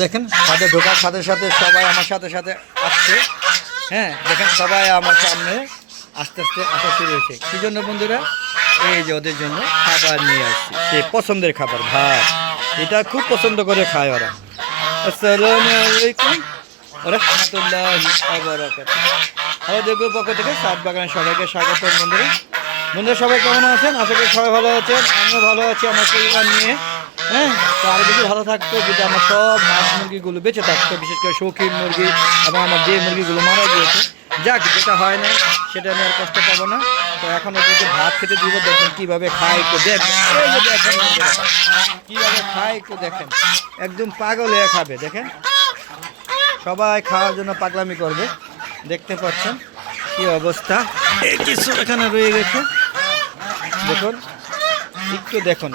দেখেন সাথে ঢোকার সাথে সাথে সবাই আমার সাথে সাথে আসছে। হ্যাঁ দেখেন সবাই আমার সামনে আস্তে আস্তে আসা শুরু হয়েছে। কী জন্য বন্ধুরা? এই যে ওদের জন্য খাবার নিয়ে আসছি, সে পছন্দের খাবার ভাত। এটা খুব পছন্দ করে খায় ওরা। আসসালামু আলাইকুম রহমতুল্লাহি ওয়া বারাকাতুহু। আমাদের পক্ষ থেকে সাত বাগানের সবাইকে স্বাগত। বন্ধুরা বন্ধুরা সবাই কেমন আছেন? আশা করি সবাই ভালো আছেন, আমিও ভালো আছি আমার পরিবার নিয়ে। হ্যাঁ, তো আরও বেশি ভালো থাকতো যদি আমার সব হাঁস মুরগিগুলো বেঁচে থাকতো, বিশেষ করে শৌখিন মুরগি এবং আমার যে মুরগিগুলো মারা গিয়েছে। যাক, যেটা হয় না সেটা আমি আর কষ্ট পাবো না। তো এখন ওদেরকে ভাত খেতে দিব, দেখবেন কীভাবে খায় একটু দেখবেন। এই যে দেখেন কীভাবে খায় একটু দেখেন, একদম পাগল হয়ে খাবে। দেখেন সবাই খাওয়ার জন্য পাগলামি করবে, দেখতে পাচ্ছেন কি অবস্থা। কিছু এখানে রয়ে গেছে, দেখুন একটু দেখুন,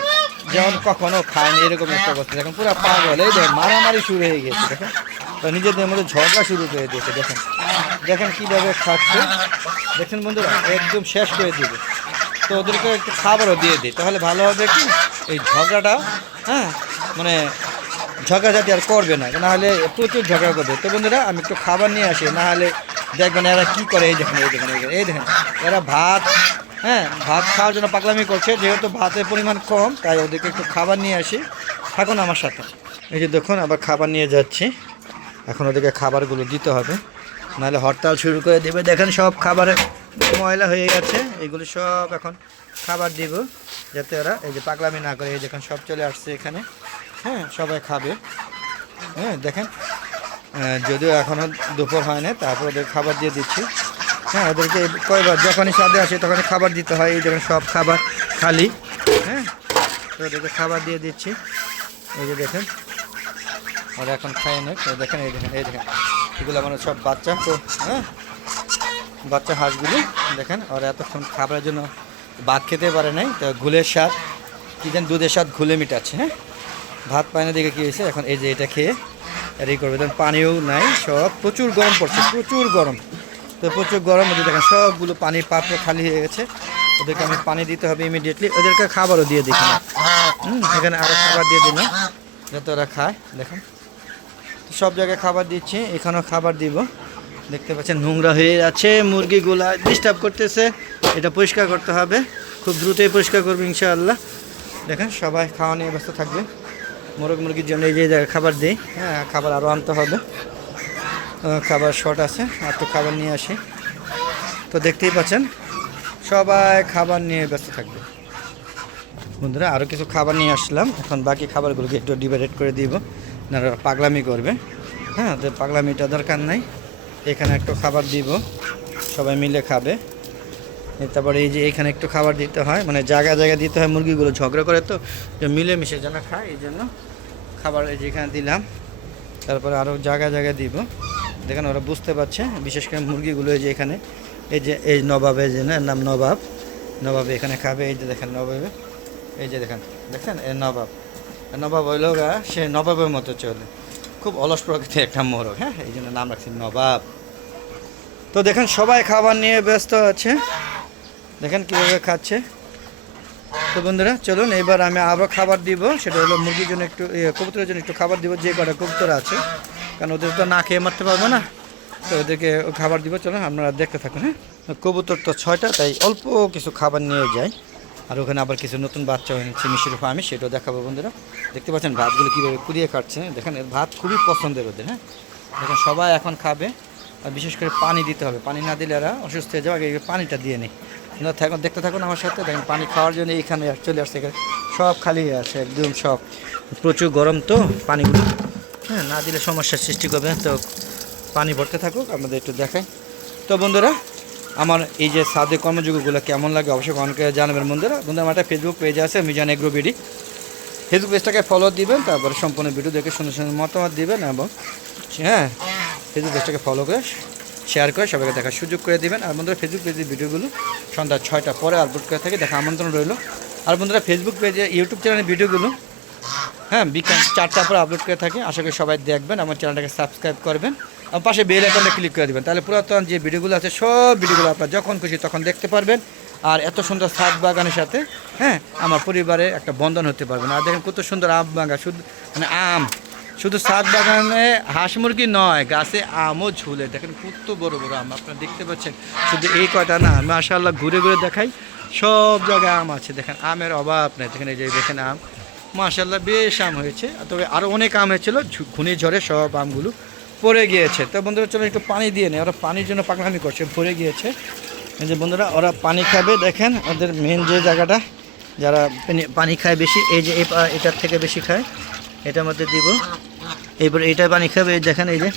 যেমন কখনো খায়নি এরকম একটা অবস্থা। দেখুন পুরো পাগল, এই দেখেন মারামারি শুরু হয়ে গেছে। দেখেন তো নিজেদের মধ্যে ঝগড়া শুরু করে দিয়েছে। দেখেন দেখেন কীভাবে খাচ্ছে, দেখেন বন্ধুরা একদম শেষ করে দিবে। তো ওদেরকে একটু খাবারও দিয়ে দিই, তাহলে ভালো হবে কি এই ঝগড়াটা, হ্যাঁ মানে ঝগড়াঝাটি আর করবে না, নাহলে প্রচুর ঝগড়া করবে। তো বন্ধুরা আমি একটু খাবার নিয়ে আসি, নাহলে দেখবেন এরা কী করে। এই দেখেন এই দেখেন এই দেখেন এরা ভাত, হ্যাঁ ভাত খাওয়ার জন্য পাগলামি করছে। যেহেতু ভাতের পরিমাণ কম, তাই ওদেরকে একটু খাবার নিয়ে আসি। থাকুন আমার সাথে। এই যে দেখুন আবার খাবার নিয়ে যাচ্ছি, এখন ওদেরকে খাবারগুলো দিতে হবে, নাহলে হরতাল শুরু করে দেবে। দেখেন সব খাবারে ময়লা হয়ে গেছে, এগুলো সব এখন খাবার দিব যাতে ওরা এই যে পাগলামি না করে। এই দেখেন সব চলে আসছে এখানে, হ্যাঁ সবাই খাবে। হ্যাঁ দেখেন যদিও এখনও দুপুর হয় না, তারপর ওদের খাবার দিয়ে দিচ্ছি। হ্যাঁ ওদেরকে কয়বার যখনই স্বাদে আসে তখনই খাবার দিতে হয়। এই দেখেন সব খাবার খালি, হ্যাঁ তো ওদেরকে খাবার দিয়ে দিচ্ছি। এই যে দেখেন ওরা এখন খায় না। তো দেখেন এই দেখেন এই দেখেন এগুলো মানে সব বাচ্চা। তো হ্যাঁ বাচ্চা হাঁসগুলি দেখেন ওরা এতক্ষণ খাবারের জন্য ভাত খেতে পারে নাই, তো ঘুলের স্বাদ কী যেন দুধের স্বাদ ঘুলে মিটাচ্ছে। হ্যাঁ ভাত পায় না দেখে কী হয়েছে, এখন এই যে এটা খেয়ে আর এই করবে। দেখেন পানিও নাই, সব প্রচুর গরম পড়ছে, প্রচুর গরম। তো প্রচুর গরম, ওদের দেখেন সবগুলো পানির পাত্র খালি হয়ে গেছে। ওদেরকে আমি পানি দিতে হবে ইমিডিয়েটলি। ওদেরকে খাবারও দিয়ে দিই, এখানে আরও খাবার দিয়ে দিন যাতে ওরা খায়। দেখেন সব জায়গায় খাবার দিচ্ছি, এখানেও খাবার দিব। দেখতে পাচ্ছেন নোংরা হয়ে যাচ্ছে, মুরগিগুলা ডিস্টার্ব করতেছে। এটা পরিষ্কার করতে হবে, খুব দ্রুতই পরিষ্কার করবে ইনশাআল্লাহ। দেখেন সবাই খাওয়া নিয়ে ব্যস্ত থাকবে। মোরগ মুরগির জন্য এই যে জায়গায় খাবার দিই, হ্যাঁ খাবার আরও আনতে হবে, খাবার শর্ট আছে, আর একটু খাবার নিয়ে আসি। তো দেখতেই পাচ্ছেন সবাই খাবার নিয়ে ব্যস্ত থাকবে। বন্ধুরা আরও কিছু খাবার নিয়ে আসলাম, এখন বাকি খাবারগুলোকে একটু ডিভাইডেড করে দিব, না পাগলামি করবে। হ্যাঁ তো পাগলামিটা দরকার নাই, এখানে একটু খাবার দিব, সবাই মিলে খাবে। তারপরে এই যে এখানে একটু খাবার দিতে হয়, মানে জায়গা জায়গা দিতে হয়, মুরগিগুলো ঝগড়া করে তো মিলেমিশে যেন খায়, এই জন্য খাবার এই যে এখানে দিলাম। তারপরে আরও জায়গা জায়গা দিব। দেখেন ওরা বুঝতে পারছে, বিশেষ করে মুরগিগুলো এই যে এখানে এই যে এই নবাবে যে নাম নবাব, নবাবে এখানে খাবে। এই যে দেখেন নবাবে, এই যে দেখেন দেখেন এই নবাব, নবাব হইলেও সে নবাবের মতো চলে, খুব অলস প্রকৃতির একটা মোরগ। হ্যাঁ এই জন্য নাম রাখছি নবাব। তো দেখেন সবাই খাবার নিয়ে ব্যস্ত আছে, দেখেন কীভাবে খাচ্ছে। তো বন্ধুরা চলুন এবার আমি আবার খাবার দিব, সেটা হলো মুরগির জন্য একটু কবুতরের জন্য একটু খাবার দিব, যে কটা কবুতর আছে, কারণ ওদের তো না খেয়ে মারতে পারবো না। তো ওদেরকে খাবার দিব, চলুন আপনারা দেখতে থাকুন। হ্যাঁ কবুতর তো 6টা, তাই অল্প কিছু খাবার নিয়ে যাই। আর ওখানে আবার কিছু নতুন বাচ্চা হয়েছে মিশির ফার্মে, সেটাও দেখাবো। বন্ধুরা দেখতে পাচ্ছেন ভাতগুলো কীভাবে কুড়িয়ে কাটছে, দেখেন ভাত খুবই পছন্দের ওদের। হ্যাঁ দেখেন সবাই এখন খাবে, আর বিশেষ করে পানি দিতে হবে, পানি না দিলে এরা অসুস্থ হয়ে যাবে। আগে পানিটা দিয়ে নেই, থাকুন দেখতে থাকুন আমার সাথে। দেখেন পানি খাওয়ার জন্য এখানে চলে আসছে, এখানে সব খালি হয়ে আসে একদম সব, প্রচুর গরম তো পানিগুলো, হ্যাঁ না দিলে সমস্যার সৃষ্টি করবে। তো পানি ভরতে থাকুক, আপনাদের একটু দেখাই। তো বন্ধুরা আমার এই যে সাদে কর্মযোগ্যগুলো কেমন লাগে অবশ্যই কমেন্ট করে জানাবেন। বন্ধুরা আমার একটা ফেসবুক পেজ আছে মিজান এগ্রো বিডি, ফেসবুক পেজটাকে ফলো দিবেন, তারপরে সম্পূর্ণ ভিডিও দেখে সুন্দর সুন্দর মতামত দিবেন, এবং হ্যাঁ ফেসবুক পেজটাকে ফলো করে শেয়ার করে সবাইকে দেখার সুযোগ করে দিবেন। আর বন্ধুরা ফেসবুক পেজের ভিডিওগুলো সন্ধ্যা 6টার পরে আপলোড করে থাকে, দেখা আমন্ত্রণ রইল। আর বন্ধুরা ফেসবুক পেজে ইউটিউব চ্যানেলের ভিডিওগুলো হ্যাঁ বিকাল 4টার পরে আপলোড করে থাকে, আশা করি সবাই দেখবেন। আমার চ্যানেলটাকে সাবস্ক্রাইব করবেন, আর পাশে বেল আইকনে ক্লিক করে দেবেন, তাহলে পুরাতন যে ভিডিওগুলো আছে সব ভিডিওগুলো আপনারা যখন খুশি তখন দেখতে পারবেন। আর এত সুন্দর ছাদ বাগানের সাথে হ্যাঁ আমার পরিবারে একটা বন্ধন হতে পারবেন। আর দেখেন কত সুন্দর আম বাগান, শুধু মানে আম শুধু ছাদ বাগানে হাঁস মুরগি নয়, গাছে আমও ঝুলে, দেখেন কত বড় বড় আম আপনারা দেখতে পাচ্ছেন। শুধু এই কয়টা না, মাশাআল্লাহ ঘুরে ঘুরে দেখাই, সব জায়গায় আম আছে। দেখেন আমের অভাব নেই, দেখেন এই যে দেখেন আম, মাশাআল্লাহ বেশ আম হয়েছে। তবে আরও অনেক আম হয়েছিল, ঘূর্ণিঝড়ে সব আমগুলো পড়ে গিয়েছে। তো বন্ধুরা চলো একটু পানি দিয়ে নেই, ওরা পানির জন্য পাগলামি করছে, ভরে গিয়েছে। এই যে বন্ধুরা ওরা পানি খাবে, দেখেন ওদের মেন যে জায়গাটা, যারা পানি খায় বেশি, এই যে এটার থেকে বেশি খায়, এটার মধ্যে দিব। এরপর এটা পানি খাবে, এই দেখেন এই যে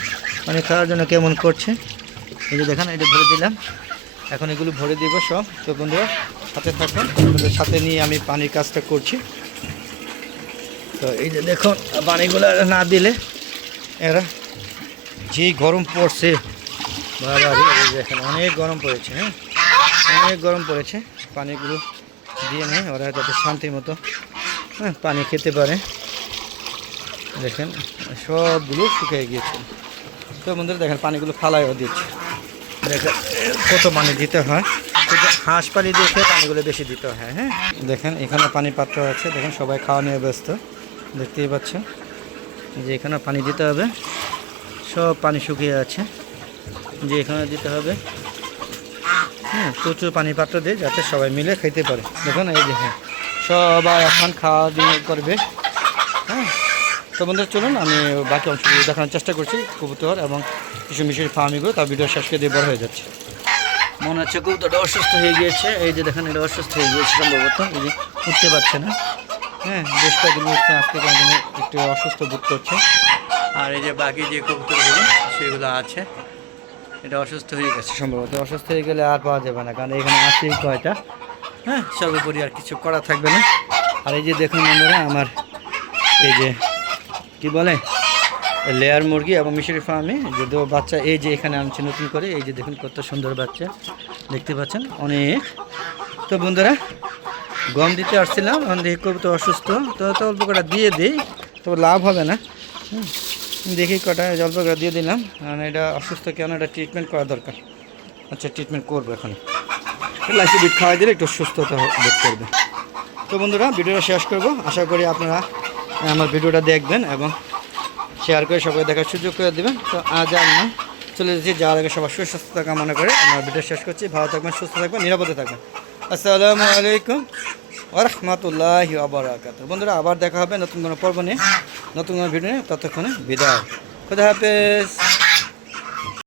পানি খাওয়ার জন্য কেমন করছে, এই যে দেখেন এটা ভরে দিলাম। এখন এগুলো ভরে দিব সব। তো বন্ধুরা সাথে থাকুন, আপনাদের সাথে নিয়ে আমি পানির কাজটা করছি। তো এই যে দেখুন পানিগুলো না দিলে এরা, যে গরম পড়ছে বাবা রে, এই দেখেন অনেক গরম পড়েছে, হ্যাঁ অনেক গরম পড়েছে। পানিগুলো দিয়ে নেই ওরা যাতে শান্তি মতো হ্যাঁ পানি খেতে পারে। দেখেন সবগুলো শুকিয়ে গিয়েছে। তো বন্ধুরা দেখেন পানিগুলো ফালাইও দিচ্ছে, দেখেন কত পানি দিতে হয়, কিন্তু হাঁস পানি দিয়ে পানিগুলো বেশি দিতে হয়। হ্যাঁ দেখেন এখানে পানি পাত্র আছে, দেখেন সবাই খাওয়া নিয়ে ব্যস্ত, দেখতেই পাচ্ছেন যে এখানে পানি দিতে হবে, সব পানি শুকিয়ে আছে, যে এখানে দিতে হবে। হ্যাঁ প্রচুর পানি পাত্র দিয়ে যাতে সবাই মিলে খেতে পারে। দেখুন এই যে হ্যাঁ সবাই এখন খাওয়া দিয়ে করবে। হ্যাঁ তো বন্ধুরা চলুন আমি বাকি অংশগুলো দেখানোর চেষ্টা করছি, কবুতর এবং কিছু মিশরি ফার্মিংগুলো, তার ভিডিও শেষ করে দিয়ে বড় হয়ে যাচ্ছে। মনে হচ্ছে কবুতরটা অসুস্থ হয়ে গিয়েছে, এই যে দেখেন এটা অসুস্থ হয়ে গিয়েছে সম্ভবত, এই যে উঠতে পারছে না। হ্যাঁ বেশ কয়েকদিন উঠছে, আজকে কয়েকদিন একটু অসুস্থ বোধ করছে। আর এই যে বাকি যে কবুতরগুলো সেগুলো আছে, এটা অসুস্থ হয়ে গেছে সম্ভবত। অসুস্থ হয়ে গেলে আর পাওয়া যাবে না, কারণ এখানে আছে কয়টা। হ্যাঁ সর্বোপরি আর কিছু করা থাকবে না। আর এই যে দেখুন বন্ধুরা আমার এই যে কি বলে লেয়ার মুরগি এবং মিশরি ফার্মে যদিও বাচ্চা এই যে এখানে আনছে নতুন করে, এই যে দেখুন কত সুন্দর বাচ্চা দেখতে পাচ্ছেন অনেক। তো বন্ধুরা গম দিতে আসছিলাম, এখন দেখি তো অসুস্থ, তো অল্প কটা দিয়ে দিই, তবে লাভ হবে না। দেখি কটা অল্প করে দিয়ে দিলাম, কারণ এটা অসুস্থ, কেন এটা ট্রিটমেন্ট করা দরকার। আচ্ছা ট্রিটমেন্ট করবো এখন, লাইসি বিট খাওয়াই দিলে একটু সুস্থতা বোধ করবে। তো বন্ধুরা ভিডিওটা শেষ করব, আশা করি আপনারা আমার ভিডিওটা দেখবেন এবং শেয়ার করে সবাই দেখার সুযোগ করে দেবেন। তো আজ আর না, চলে যাচ্ছি, যাওয়ার আগে সবার সুস্বাস্থ্যতা কামনা করে আমার ভিডিও শেষ করছি। ভালো থাকবেন, সুস্থ থাকবেন, নিরাপদে থাকবেন। আসসালামু আলাইকুম ওয়া রাহমাতুল্লাহি ওয়া বারাকাতুহু। বন্ধুরা আবার দেখা হবে নতুন কোনো পর্ব নিয়ে, নতুন কোনো ভিডিও নিয়ে, ততক্ষণে বিদায়, খুদা হাফেজ।